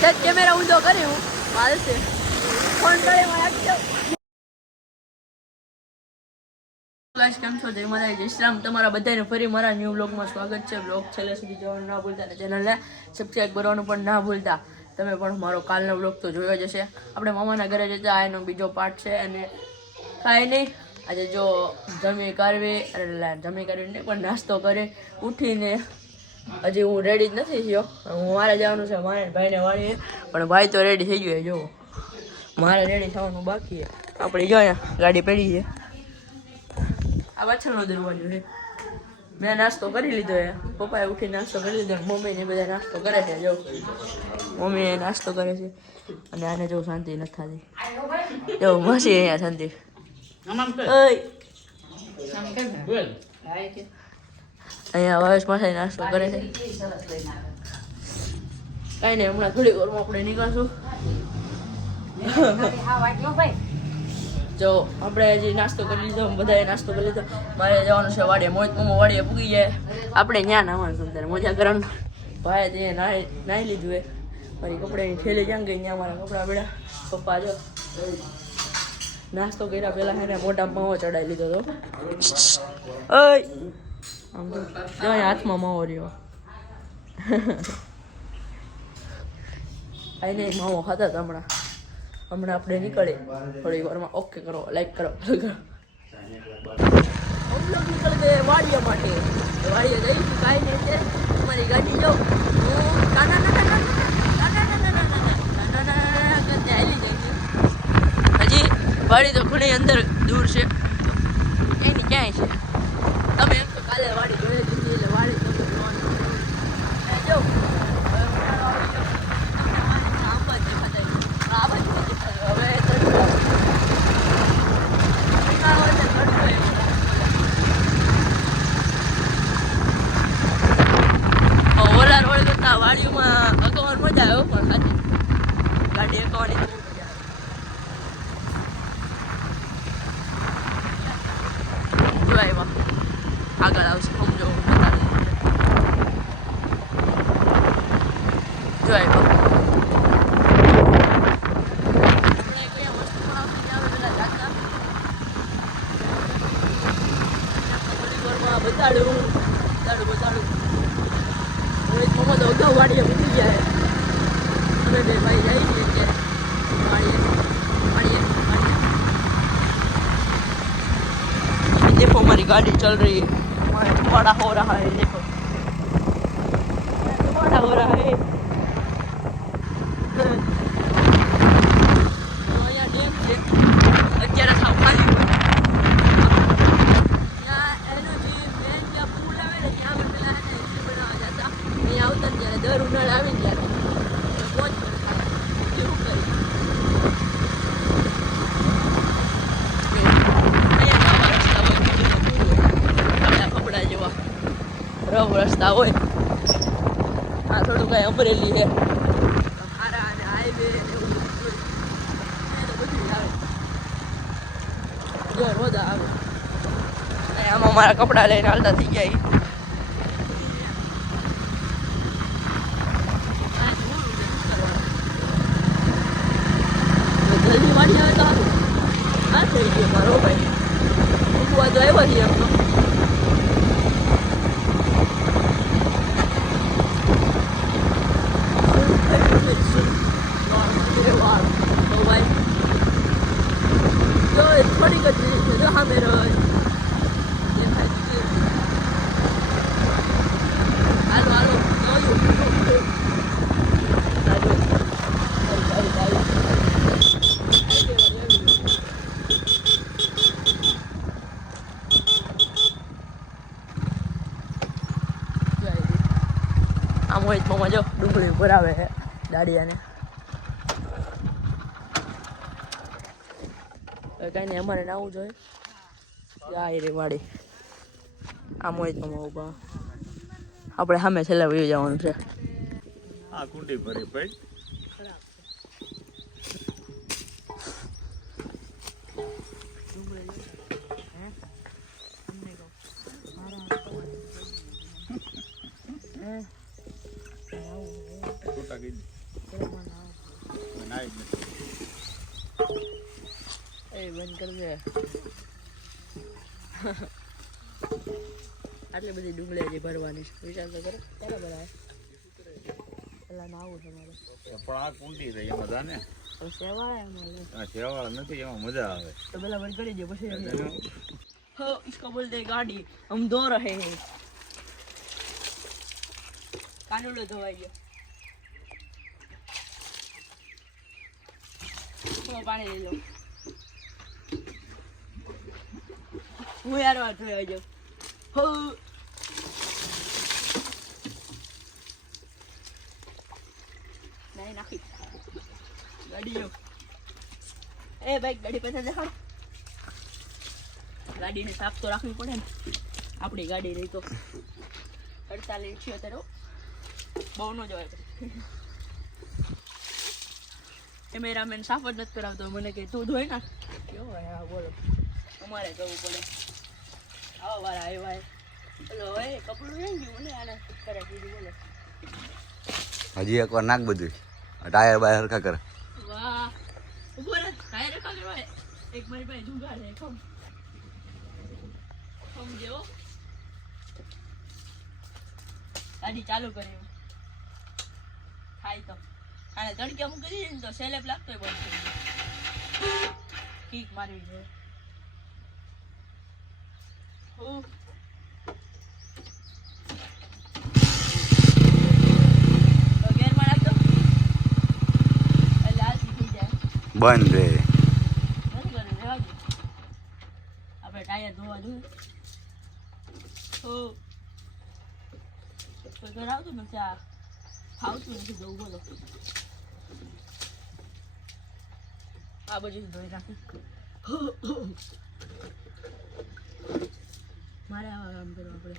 Set camera ઊંધો કર્યો હાલશે ફોન કરે તમારા બધાને ફરી મારા ન્યૂ બ્લોગમાં સ્વાગત છે. બ્લોગ છેલ્લે સુધી જોવાનું ના ભૂલતા અને ચેનલને સબસ્ક્રાઈબ કરવાનું પણ ના ભૂલતા. તમે પણ મારો કાલનો બ્લોગ તો જોયો જ હશે. આપણે મામાના ઘરે જતા એનો બીજો પાર્ટ છે અને કાંઈ નહીં. આજે જો જમી કરવી, એટલે જમી કરીને પણ નાસ્તો કરે ઉઠીને હજી હું રેડી જ નથી થયો. હું મારે જવાનું છે મારે ભાઈને વાળીએ. પણ ભાઈ તો રેડી થઈ ગયો જોવો જો. મારે રેડી થવાનું બાકી છે. આપણે જોઈએ ગાડી પડી છે. આ પાછળનો દરવાજો છે. મેં નાસ્તો કરી લીધો છે. પપ્પાએ ઉઠી નાસ્તો કરી લીધો મમ્મી મમ્મીને બધા નાસ્તો કરે છે જો. મમ્મી નાસ્તો કરે છે. અને આને જો શાંતિ નથી થતી. જો મસી અહીંયા શાંતિ. ઓય. અહીંયા વાવેશ પાસે નાસ્તો કરે છે. કાંઈ નહીં, હમણાં થોડી વારમાં આપણે નીકળશું. જો, આપણે હજી નાસ્તો કરી લીધો બધાએ નાસ્તો કરી લીધો. મારે જવાનું છે વાડીએ મોજ મમ્મો વાડીએ પૂગી જાય આપણે ત્યાં નાવાનું છે મોજા કરવાનું ભાઈ તે નાહી નાહી લીધું એ. મારી કપડાની થેલી જ્યાં ગઈ ત્યાં મારા કપડાં પડ્યા પપ્પા જો, નાસ્તો કર્યા પહેલાં એને મોટા માવો ચડાવી લીધો હતો ઓય! આમ તો જય હાથમાં માવો રહ્યો આઈને માવો ખાતા હતા હમણાં. હમણાં આપણે નીકળે થોડી વારમાં ઓકે કરો લાઈક કરો નીકળ ગયે વાડિયા માટે. વાડિયા જઈશું કાંઈ નહીં છે. અમારી ગાડી જો. હું કાના હજી વાડી તો ઘણી અંદર દૂર છે. गाड़ी चल रही है हमारा बड़ा हो रहा है देखो बड़ा हो रहा है આ થોડું કઈ અમરેલી છે. રોજ આવે. આમાં મારા કપડા લઈને હાલતા થઈ જાય જલ્દી વાળી આવે તો આ થઈ ગયો. મારો ભાઈ. મૂકવા તો છીએ એમ તો થોડીક જ મિનિટ છે જો સામે રહે દેખાય છે. હાલો હાલો જોયું હાલો. આવી, આવી, આવી. આમ હોય તો જો ડુંગળી ઉપર આવે છે દાડિયાને હવે કાંઈ નહીં અમારે નાવું જોઈએ જાય રે વાડી. આમ હોય તો ઊભા આપણે સામે છેલ્લા વયું જવાનું છે. આ કુંડી ભરી પડી બંધ કરી દે આટલી બધી ડુંગળી હજી ભરવાની છે વિચાર તો કરો ક્યારે ભરાય પેલા નાવું છે મારે પણ આ કુંડી રહી એમાં જાને તો સેવાય એમાં લે. આ શેવાળ નથી એમાં મજા આવે तो पहले बंद कर दीजिए बस हाँ इसको बोलते हैं गाड़ी हम धो रहे हैं कानून धोवाइए लो पानी ले लो હું યાર વાત થઈ જાઉં હો નહીં નાખી ગાડીઓ એ બાઈક ગાડી પાસે દેખાડો ગાડીને સાફ તો રાખવી પડે ને આપણી ગાડી રહી તો અડતાલીસ અત્યારે બહુ ન જવાય કેમેરામેન સાફ જ નથી કરાવતો મને કે તું ધોઈ ના કેવો બોલો અમારે જવું પડે આવા વાળા ભાઈ ચલો હવે કપડું રહી ગયું મને આને કરે બીજું બોલો હજી એકવાર નાખ બધું. ટાયર બાયર હરખા કરે. વાહ. ઊભો રહે ટાયર રખા કરવાય એક મારી પાસે જુગાર છે ખમ. ખમ જેવો. ગાડી ચાલુ કરી થાય તો. આને તડકે મૂકી દીધી ને તો સેલેપ લાગતો હોય ગયો. કીક મારવી છે ઉહ. તો ગેરમાં રાખજો એટલે આ શીખી જાય બંધ રે. આપણે ટાયર ધોવા જોઈએ તો કોઈ ઘર નથી આ ફાવતું નથી જવું બોલો આ બધું ધોઈ નાખું મારે આવા કામ કરવા પડે?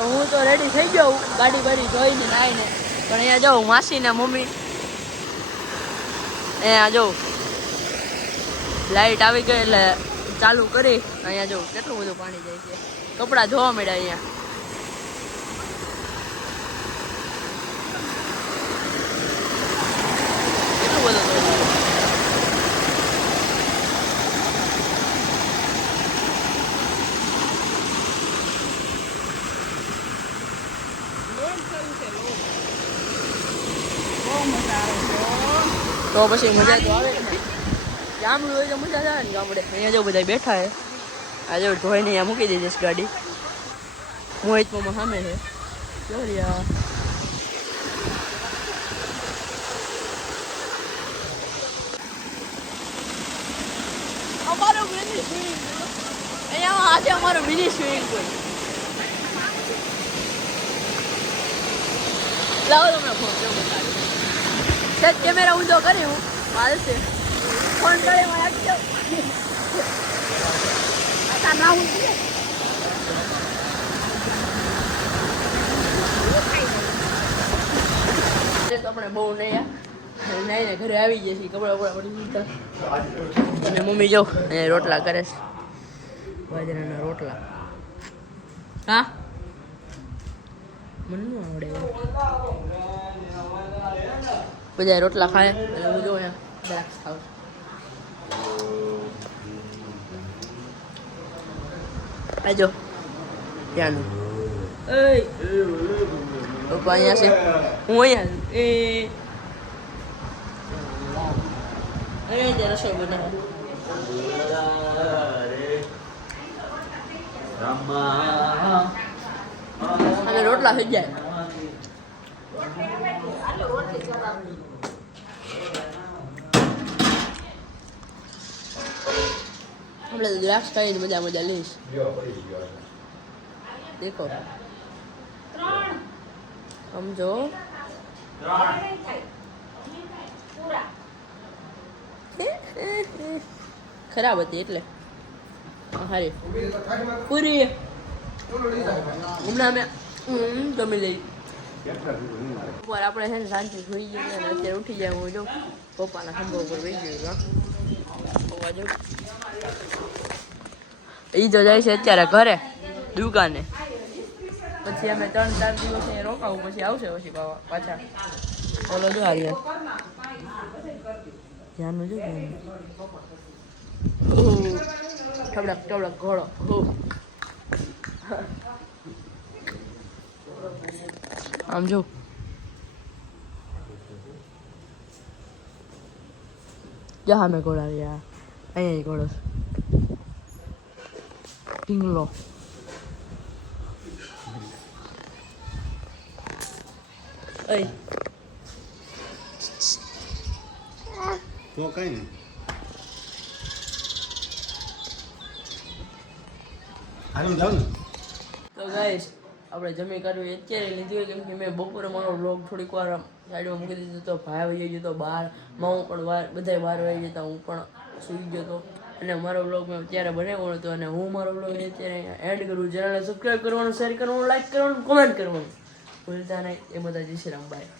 હું તો રેડી થઈ ગયો ગાડી બાડી જોઈને નાઈને પણ અહીંયા જાઉં માસી ને મમ્મી. અહીંયા જો, લાઈટ આવી ગઈ એટલે ચાલુ કરી. અહીંયા જો, કેટલું બધું પાણી જાય છે. કપડાં ધોવા મળ્યા અહીંયા કેટલું બધું ધોઈ જાય. તો પછી મજા તો આવે. ને ગામડું હોય તો મજા આવે ને ગામડે. અહીંયા જો બધા બેઠા હે આજે ધોઈને અહીંયા મૂકી છે ગાડી. મોહિત મામા સામે છે. જોરિયા અમારો મિની સ્વિમિંગ અહીંયા આજે અમારો મિની સ્વિમિંગ પુલ લાવો તમને ફોન જો બતાવી. સેટ કેમેરા ઊંધો કરી હું. હાલશે ફોન કરે મારા આપજો આ ના તો આપણે બહુ નહીં નાઈને ઘરે આવી જશે કપડા બપડા પડી દીધા અને મમ્મી જો અને રોટલા કરે છે. બાજરાના રોટલા. હા? મને આવડે. બધા રોટલા ખાય અને હું જો અહીંયા દ્રાક્ષ ખાઉં છું આજો ત્યાંનું એય પપ્પા અહીંયા છે હું અહીંયા છું. એ અહીંયા તે રસોઈ બનાવે અને રોટલા થઈ જાય આપણે દ્રાક્ષ ખાઈને મજા મજા લઈશ દેખો સમજો ખરાબ હતી એટલે હારી પૂરી હમણાં મેં ગમી લઈ ઉપર આપણે છે ને શાંતિ સુઈ જઈએ અત્યારે ઉઠી જાય હું જો પપ્પાના ખંભા ઉપર બેસી ગયું પપ્પા જો એ તો જાય છે અત્યારે ઘરે, દુકાને. પછી અમે ત્રણ ચાર દિવસ અહીંયા રોકાવું, પછી આવશે પછી પાછા. ઓલો જો આર્યન ધ્યાનનું જો ટબડક ટબડક ઘોડો. આમ જો. જા મેં ઘોડા રહ્યા. અહીંયા ઘોડો છે. ઢીંગલો તો કઈ નહીં હાલો જાવ તો ગાઈસ આપણે જમી કાઢવી અત્યારે લીધી હોય કેમ કે મેં બપોરે મારો બ્લોગ થોડીક વાર સાઈડમાં મૂકી દીધો તો ભાઈ વહી ગયો તો બહારમાં હું પણ બધાય બધા બહાર વહી જતા હું પણ સૂઈ ગયો હતો અને મારો વ્લોગ મેં અત્યારે બનાવ્યો હતો અને હું મારો વ્લોગ અત્યારે એડ કરું ચેનલને સબસ્ક્રાઈબ કરવાનું શેર કરવાનું લાઈક કરવાનું કોમેન્ટ કરવાનું. ભૂલતા નહીં. એ બધા જય શ્રી રામ. બાય